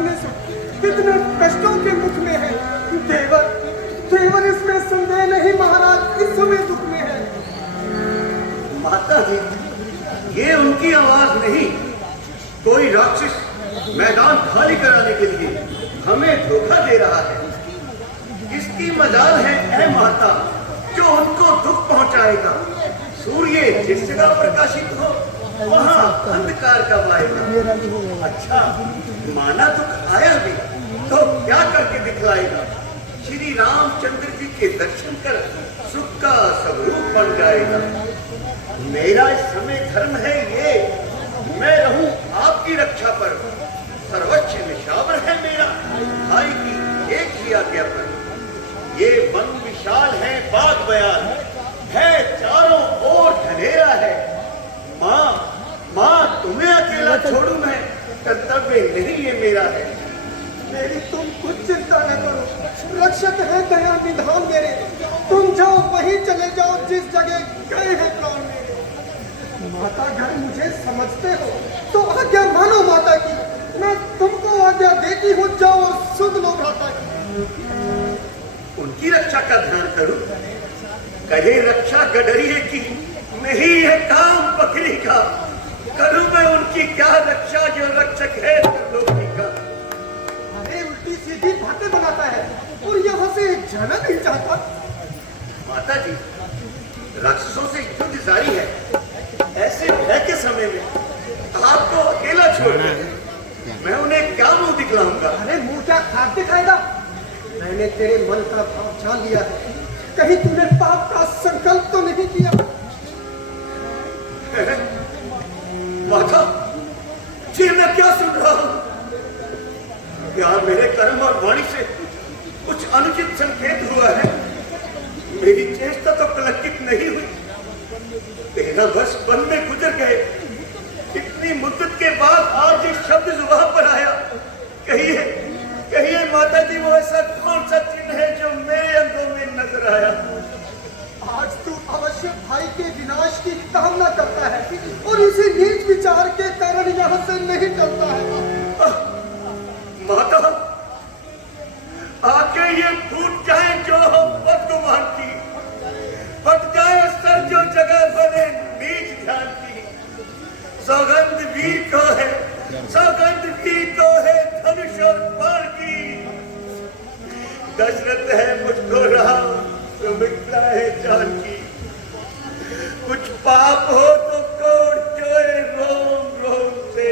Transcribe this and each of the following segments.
अपने से कितने कष्टों के मुख में है। देवर देवर इसमें संदेह नहीं महाराज, इस समय दुख में है। माता जी, ये उनकी आवाज नहीं। कोई राक्षस मैदान खाली कराने के लिए हमें धोखा दे रहा है। इसकी मजाल है ऐ माता जो उनको दुख पहुंचाएगा। सूर्य जिस जगह प्रकाशित हो वहां अंधकार कब आएगा। अच्छा, माना दुख आया भी तो क्या करके दिखलाएगा। श्री रामचंद्र जी के दर्शन कर सुख का स्वरूप बन जाएगा। मेरा इस समय धर्म है ये, मैं रहूं आपकी रक्षा पर। सर्वोच्च निशावर है मेरा भाई की एक ही आज्ञा पर। ये वन विशाल है, बाग बयान है, चारों ओर ढलेरा है। माँ तुम्हें अकेला छोड़ू मैं, कर्तव्य नहीं ये मेरा है। मेरी तुम कुछ चिंता न करो, रक्षक है दया निधान मेरे। तुम जाओ वहीं चले जाओ जिस जगह गए हैं प्राण मेरे। माता घर मुझे समझते हो तो आज्ञा मानो माता की। मैं तुमको आज्ञा देती हूँ, जाओ सुन लो भ्राता की। उनकी रक्षा का ध्यान करूं, कहे रक्षा गडरिए की नहीं है काम बकरी का। करूं मैं उनकी क्या रक्षा जो रक्षक है त्रिलोकी का। अरे उल्टी सीधी बातें बनाता है और यहाँ से जाना नहीं चाहता। माता जी, राक्षसों से युद्ध जारी है। ऐसे भय के समय में आपको अकेला छोड़कर मैं उन्हें क्या मुंह दिखलाऊंगा। अरे मुंह क्या खाक दिखाएगा। मैंने तेरे मन का भाव जान लिया है, कहीं तूने पाप का संकल्प तो नहीं किया। माता जी, मैं क्या सुन रहा हूं। क्या मेरे कर्म और वाणी से कुछ अनुचित संकेत हुआ है। मेरी चेष्टा तो कलंकित नहीं हुई। 13 वर्ष वन में गुजर गए, इतनी मुद्दत के बाद आज ये शब्द जुबान पर आया। कहिए माता जी, वो ऐसा कौन सा चिन्ह है जो मेरे अंगों में नजर आया। आज तू अवश्य भाई के विनाश की कामना करता है और इसी नीच विचार के कारण यहाँ से नहीं टलता है। माता, आके ये फूट जाए जो हम बदगुमान की, फट जाए सर जो जगह बने नीच ध्यान की। सौगंध वीर को है, सौगंध वीर को है धनुष और बाण की। दशरथ है मुझको रहा, सुमित्रा है जान की। कुछ पाप हो तो कोड़ चोए रोम रोम से,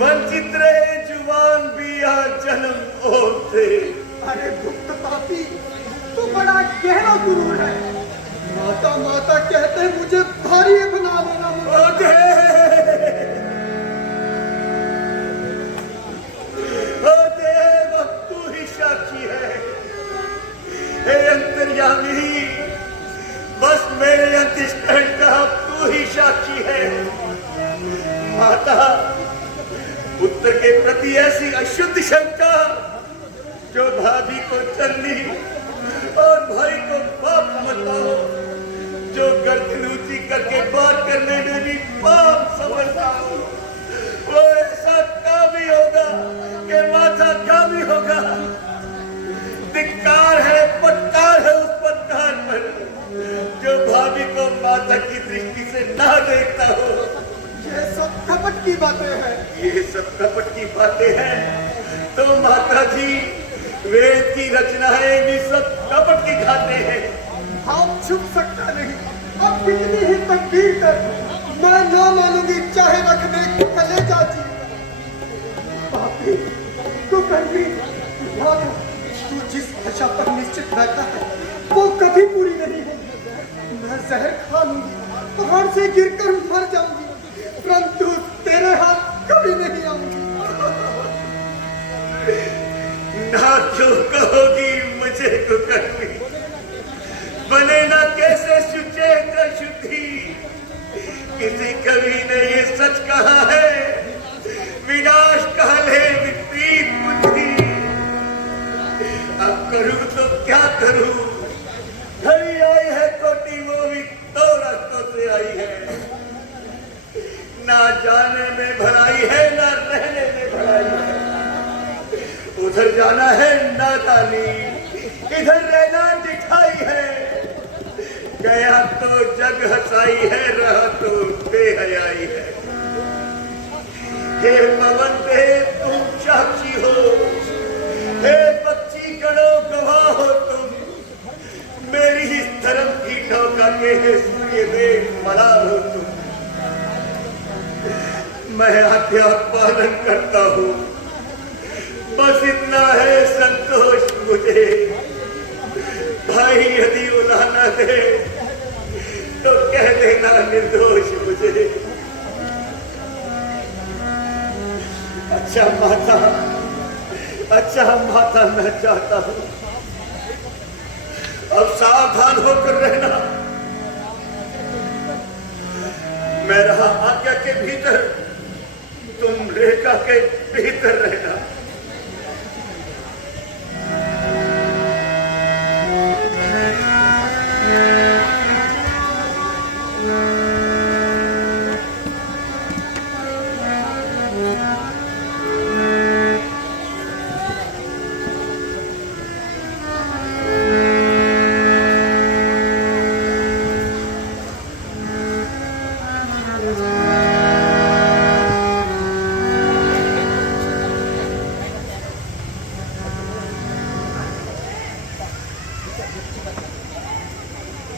वंचित रहे जुबान भी आ जन्म ओर से। अरे गुप्त पापी, तू बड़ा गहरा गुरूर है। माता माता कहते मुझे भारी बना लेना। तू ही साक्षी है हे अंतर्यामी, बस मेरे अंतःकरण का तू ही साक्षी है। माता, पुत्र के प्रति ऐसी अशुद्ध शंका जो भाभी को चलनी और भाई को पाप बताओ, जो गर्दन ऊंची करके बात करने में भी पाप समझता हो, वो ऐसा कामी होगा कि माथा कामी होगा। धिक्कार है, पटकार है उस पटकार पर जो भाभी को माता की दृष्टि से ना देखता हो। ये सब कपट की बातें हैं। ये सब कपट की बातें हैं तो माता जी, वेद की रचनाएं भी सब कपट की खाते हैं। हम छुप सकता नहीं, अब कितनी ही तकदीर कर मैं ना मानूंगी, चाहे रख दे कलेजा जी। पापी, तू कभी तू जिस आशा पर निश्चित रहता है वो कभी पूरी नहीं होगी। मैं जहर खा लूंगी, पहाड़ से गिरकर मर जाऊंगी, परंतु तेरे हाथ कभी नहीं आऊंगी। ना क्यों कहोगी मुझे कुकर्मी, बने ना कैसे शुचे का शुद्धि। किसी कवि ने ये सच कहा है, विनाश काले विपरीत बुद्धि। अब करूं तो क्या करूं, घड़ी आई है कोटी वो भी दो रास्तों से आई है। ना जाने में भलाई है, ना रहने में भलाई है। उधर जाना है नादानी, इधर रहना दिखाई है। गया तो जग हसाई है, रहा तो बेहयाई है। हे पवन देव तुम साक्षी हो, हे पक्षी गणो गवाह हो तुम। मेरी इस धर्म की नौका के सूर्य देव मलाल हो तुम। मैं आज्ञा पालन करता हूँ, बस इतना है संतोष मुझे। भाई यदि उलाना दे तो कह देना निर्दोष मुझे। अच्छा माता मैं चाहता हूँ, अब सावधान होकर रहना। मैं रहा आज्ञा के भीतर, तुम रेखा के भीतर रहना।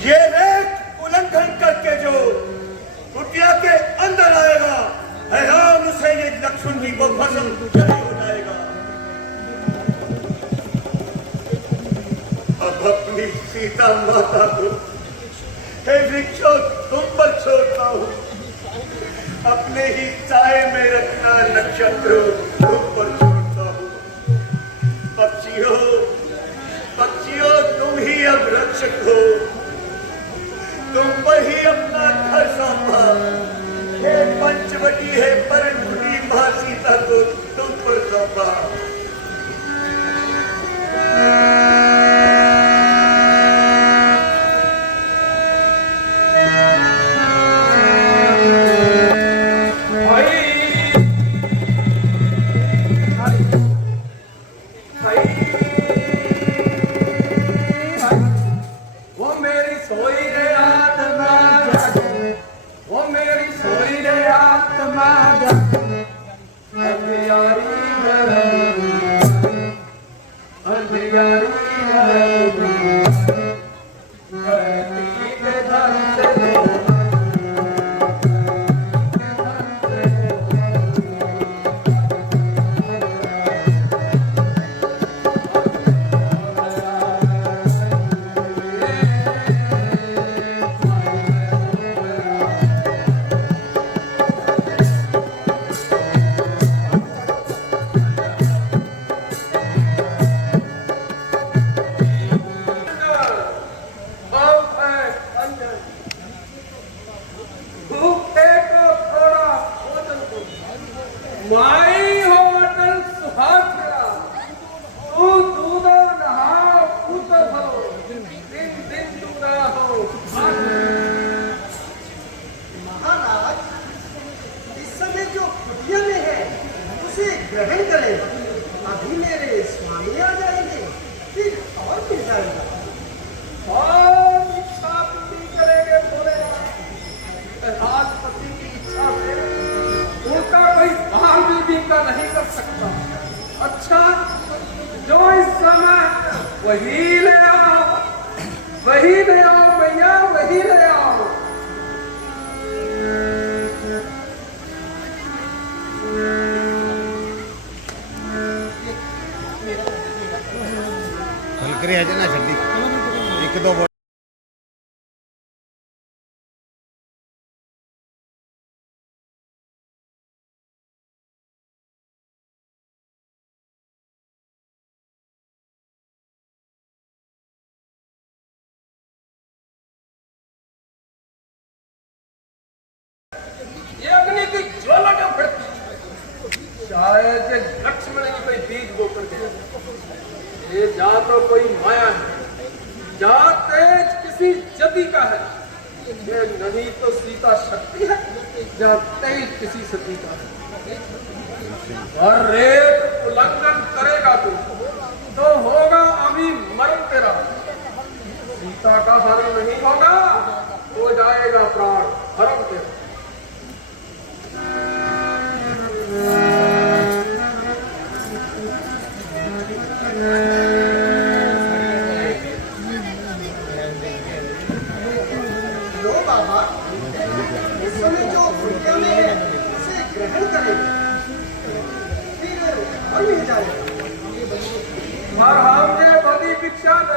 ये रेत उल्लंघन करके जो कुटिया के अंदर आएगा, हैरान उसे ये लक्ष्मण जी को भस्म नहीं हो जाएगा। अब अपनी सीता माता को हे वृक्षों तुम पर छोड़ता हूँ, अपने ही साए में रखना नक्षत्र तुम पर छोड़ता हूँ। पक्षियों तुम ही अब रक्षक हो, तुम पर ही अपना घर सौंपा। हे पंचवटी है परंपरी मां सीता को तुम पर सौंपा। ग्रहण करें। अभी मेरे स्वामी आ जाएंगे, फिर और मिल जाएगा। और इच्छा पूरी करेंगे बोले राजपति की इच्छा से उनका कोई बाल भी का नहीं कर सकता। अच्छा जो इस समय वही ले आओ भैया, वही ले आओ। हल्करी है ना छड्डी एक दो ये अग्नि की ज्वाला का भड़की शायद ये लक्ष्मण की कोई बीज बोकर गया। ये जा तो कोई माया है, जा तेज किसी जति का है। ये नहीं तो सीता शक्ति है, जा तेज किसी सती का है। और रेत उल्लंघन करेगा तू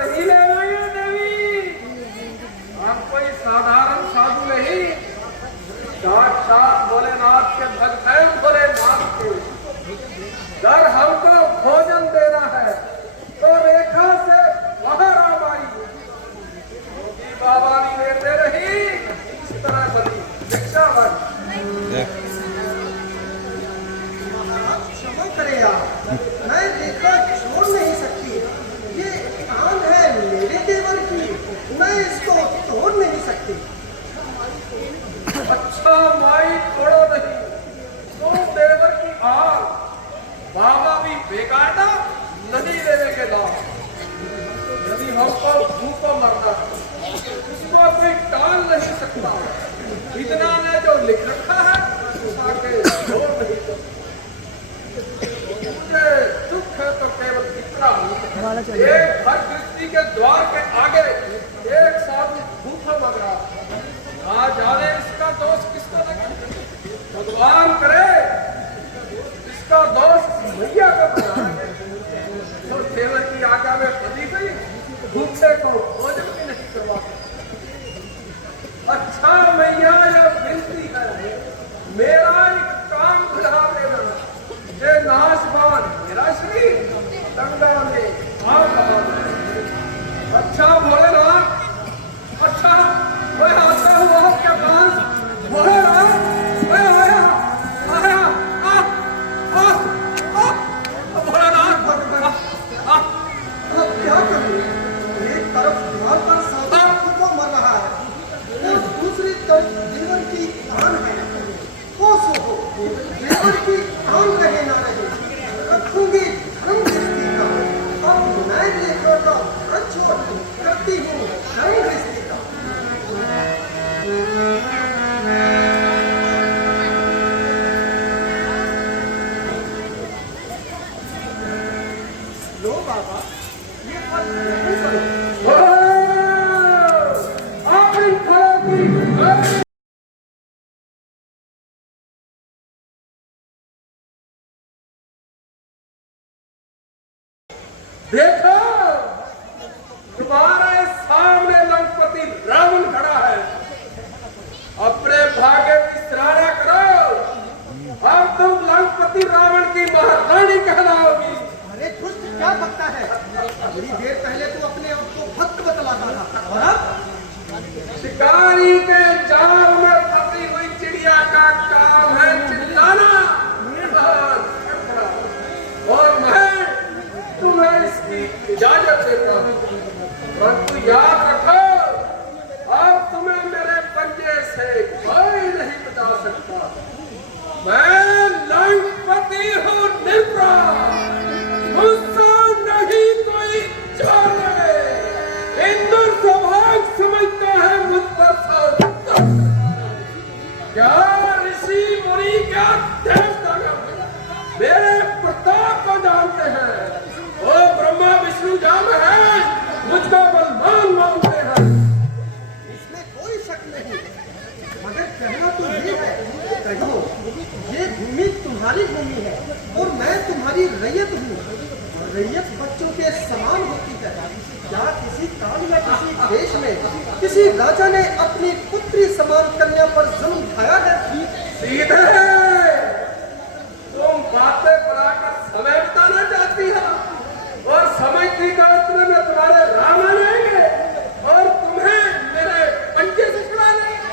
नहीं ले लेंगे देवी। हम कोई साधारण साधु नहीं, साक्षात भोलेनाथ के भक्त हैं। भोलेनाथ के अगर हमको भोजन देना है तो रेखा से बाहर आ भाई। योगी बाबा भी लेते रही, इस तरह बनी शिक्षा बनी। क्षमा करें आप, मैं रेखा छोड़ नहीं सकती। ये कान है मेरे देवर की, मैं इसको तोड़ नहीं सकती। अच्छा माई छोड़ो नहीं, तुम देवर की आग, बाबा भी बेकाटा नहीं लेने के दाम। यदि हमको भूखों मरना है, उसको कोई टाल नहीं सकता। इतना ने जो लिख रखा है आगे जोर नहीं कर। मुझे दुख है तो केवल इतना, एक हर गृहस्थी के द्वार के आगे एक साधु भूखा मर रहा, ना जाने इसका दोष किसको लगे। भगवान करे इसका दोष मैया को बना और देवर की आज्ञा में बदी गई, भूखे को भोजन भी नहीं करवा सकती। अच्छा मैया यह विनती है, मेरा एक काम बढ़ा देना। ये नाशवान मेरा शरीर गंगा में आग लगा दो। अच्छा भोलेनाथ, अच्छा मैं आता हूँ आपके पास। भोलेनाथ मैं आया आया भोलेनाथ। अब क्या करूं? एक तरफ द्वार पर साधु को मर रहा है और दूसरी तरफ देवर की आन है। हो सो देवर की आन रहे ना रहे, रखूंगी धर्म गृहस्थी का। अब मैं देखो तो छोड़ करती हूँ धर्म गृहस्थी का। लो बाबा, ये फल ग्रहण करो। आप इन फलों की देखो, तुम्हारे सामने लंकापति रावण खड़ा है। अपने भाग्य की सराहना करो। अब तुम लंकापति रावण की महारानी कहलाओगी। अरे दुष्ट क्या बकता है? थोड़ी देर पहले तू अपने आप को भक्त बतलाता था और अब शिकारी के जाल में फंसी हुई चिड़िया का काम है चिल्लाना। और मैं तुम्हें इसकी इजाजत देता हूँ, परंतु याद रखो, अब तुम्हें मेरे पंजे से कोई नहीं बचा सकता। मैं लंकापति हूँ निर्भय, मुझसे नहीं कोई चले। इंद्र सौभाग्य समझते हैं मुझ पर साथ। क्या ऋषि मुनि क्या देवता मेरे प्रताप को जानते हैं। वो ब्रह्मा विष्णु जान है, मुझको बलवान मानते हैं। इसमें कोई शक नहीं, मगर कहना तो ये है, कहो ये भूमि तुम्हारी भूमि है और मैं तुम्हारी रैयत हूँ। और रैयत बच्चों के समान होती है। क्या किसी काल या किसी देश में किसी राजा ने अपनी पुत्री समान कन्या पर जुल्म ढाया है? सीधे तुम बातें बनाकर समय बिताना चाहती हो और समय की गणतरी में तुम्हारे राम आ जाएंगे और तुम्हें मेरे पंजे से छुड़ा लेंगे।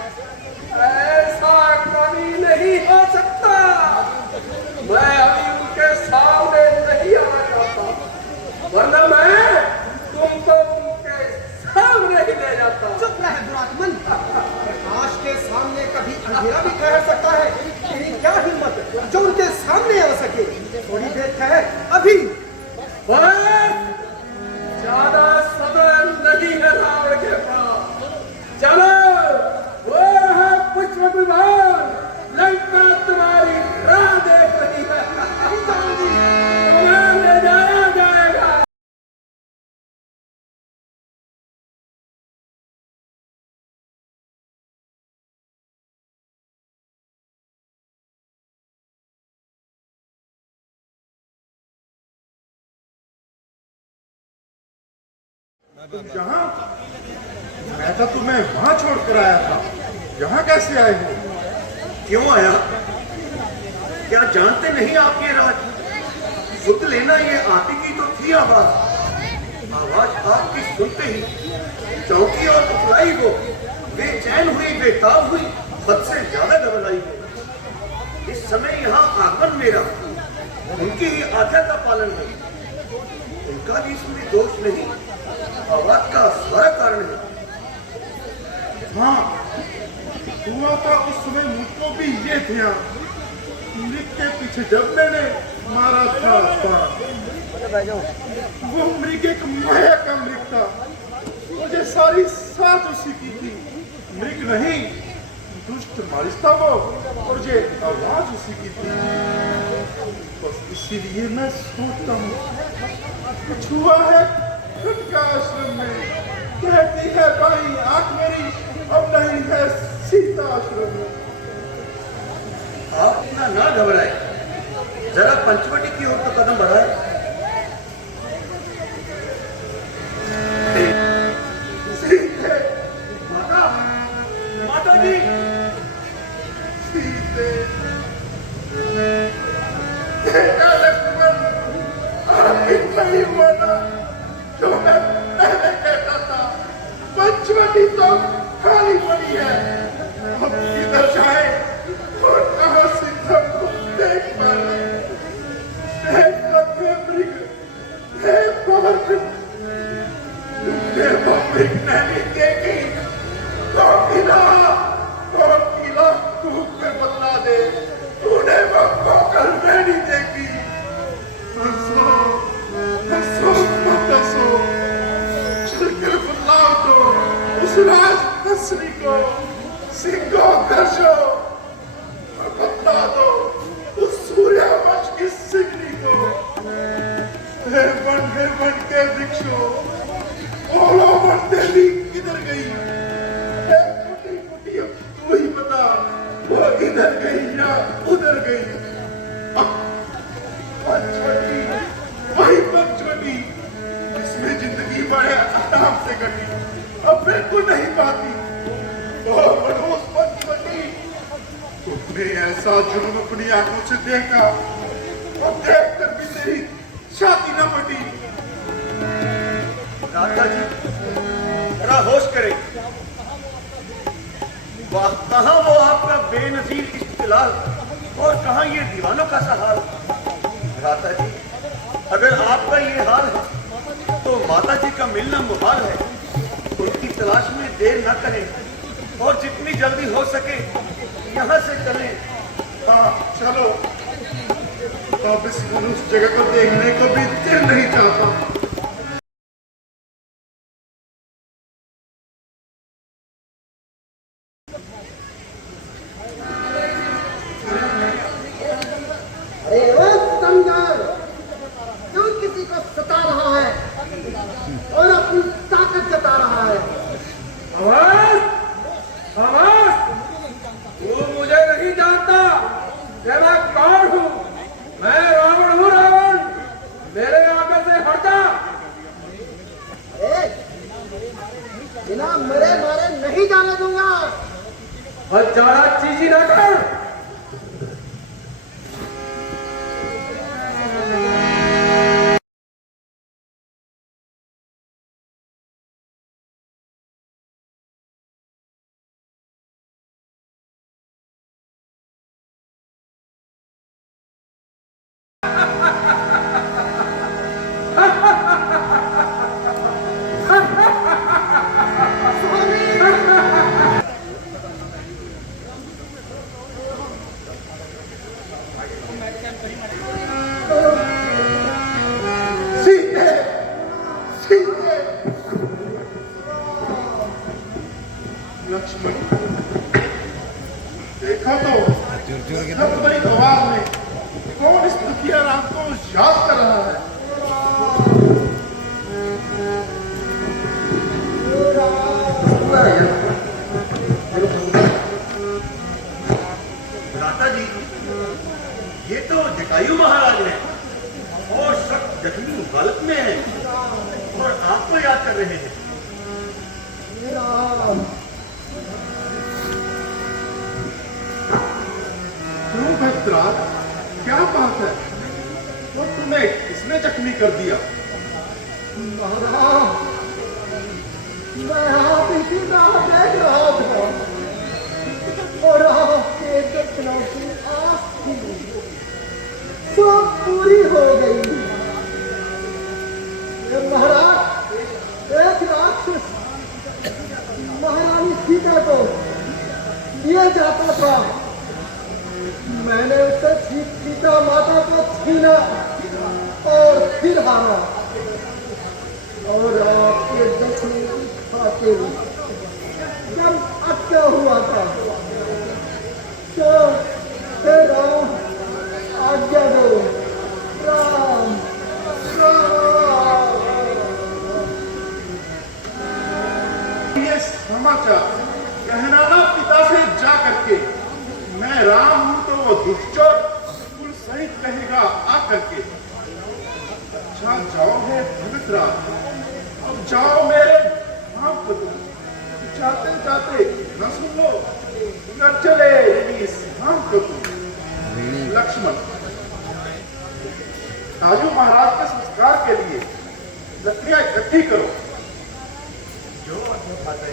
ऐसा कभी नहीं हो सकता। मैं अभी उनके सामने नहीं आना चाहता, वरना मैं तुमको उनके सामने ही ले जाता। चुप रहे दुरात्मन, प्रकाश के सामने कभी अंधेरा भी ठहर सकता है। तेरी क्या हिम्मत जो उनके सामने आ सके? थोड़ी देर ठहर, अभी। ज्यादा समय नहीं है रावण के पास। चलो, वो है पुष्प विमान, लंका तुम्हारी राह देख रही है। तुम्हें ले जाया जाएगा। तुम यहाँ? मैं तो तुम्हें वहां छोड़कर आया था। यहाँ कैसे आए हो? क्यों आया? क्या जानते नहीं आप ये राज? सुध लेना ये आप ही की तो थी आवाज। आवाज आपकी सुनते ही चौंकी और उठलाई वो, बेचैन हुई, बेताब हुई, हद से ज्यादा घबराई वो। इस समय यहाँ आगमन मेरा उनकी ही आज्ञा का पालन है। उनका भी इसमें दोष नहीं, आवाज का सारा कारण है। हाँ, हुआ था उस समय मुझको भी ये ध्यान। मृग के पीछे जब मैंने मारा था बाण, वो मृग एक माया का मृग था। मुझे सारी साथ उसी की थी। मृग नहीं, दुष्ट मारिस था वो, और ये आवाज उसी की थी। बस इसीलिए मैं सोचता हूँ कुछ हुआ है उनका आश्रम में। कहती है भाई आंख मेरी अब नहीं है सीता आश्रम में। आप इतना ना घबराए, जरा पंचवटी की ओर तो कदम बढ़ाए। सीते, माता, माता जी, सीते, बेटा लक्ष्मण, आप नहीं हुआ ना जो मैं पहले कहता था। पंचवटी तो खाली पड़ी है, अब किधर जाए और कहां सीता को देख पाए? हे मृग, हे पवन, तुमने वो मृग नहीं देखी तो किला धूप में बदला दे। तूने वो पोकर में नहीं देखी। हंसो, हंसो, मत हंसो, चलकर बुलाओ तो उस राज हंसनी को, सिंह दर्शो और बता दो उस सूर्यवंश की सिंगनी को। हे वन के वृक्षों, बोलो वन देवी किधर गई? हे कुटी कुटी, अब तू ही बता, वो इधर गई या उधर गई? पंचवटी, वही पंचवटी इसमें जिंदगी बड़े आराम से कटी, अब मैं को नहीं पाती। ओ मनोज पंचवटी, तुमने ऐसा जुर्म अपनी आंखों से देखा और देख कर भी तेरी छाती न फटी। राधा जी, जरा होश करें। वाह, कहाँ वो आपका बेनजीर इश्तिलाल और कहाँ ये दीवानों का सहाल। राधा जी, अगर आपका ये हाल है तो माता जी का मिलना मुहाल है। उनकी तलाश में देर न करें और जितनी जल्दी हो सके यहाँ से चलें। हाँ चलो, अब इस मनुष्य जगह को देखने को भी दिल नहीं चाहता। अरे ओ समझार, क्यों किसी को सता रहा है और अपनी ताकत जता रहा है? आवाज, आवाज, तू मुझे नहीं जानता कि मैं कौन हूँ। मैं रावण हूँ, रावण। मेरे आगे से हट जा। अरे बिना मरे मारे नहीं जाने दूंगा। और ज्यादा चीजी ना कर। सीते, सीते, लक्ष्मण, देखो तो सब बड़ी आवाज में कौन इस दुखिया राम को याद कर रहा है? राधा जी, ये तो जटायु महाराज हैं और सख्त जख्मी हालत में हैं। और आपको याद कर रहे हैं। राम, क्यों भद्राज, क्या बात है? वो तुम्हें किसने जख्मी कर दिया? महाराज, मैं आपकी राह देख रहा था और आपके दर्शनों की आस थी, सब पूरी हो गई। ये महाराज, एक राक्षस महारानी सीता को लिए जाता था। मैंने उससे सीता माता को छीना और फिर हारा और आपके दर्शन खाते जब अच्छा हुआ था तो हे राम, आज्ञा दो। राम राम। ये समाचार कहना ना पिता से जा करके, मैं राम हूं तो वो दुष्चोर कुल सहित कहेगा आ करके। अच्छा जाओ है भगत राज, अब जाओ मेरे धाम को तुम। जाते जाते न सुन लो, न चले इस धाम को तुम। लक्ष्मण, राजू महाराज के संस्कार के लिए लकड़ियां इकट्ठी करो। जो माता जी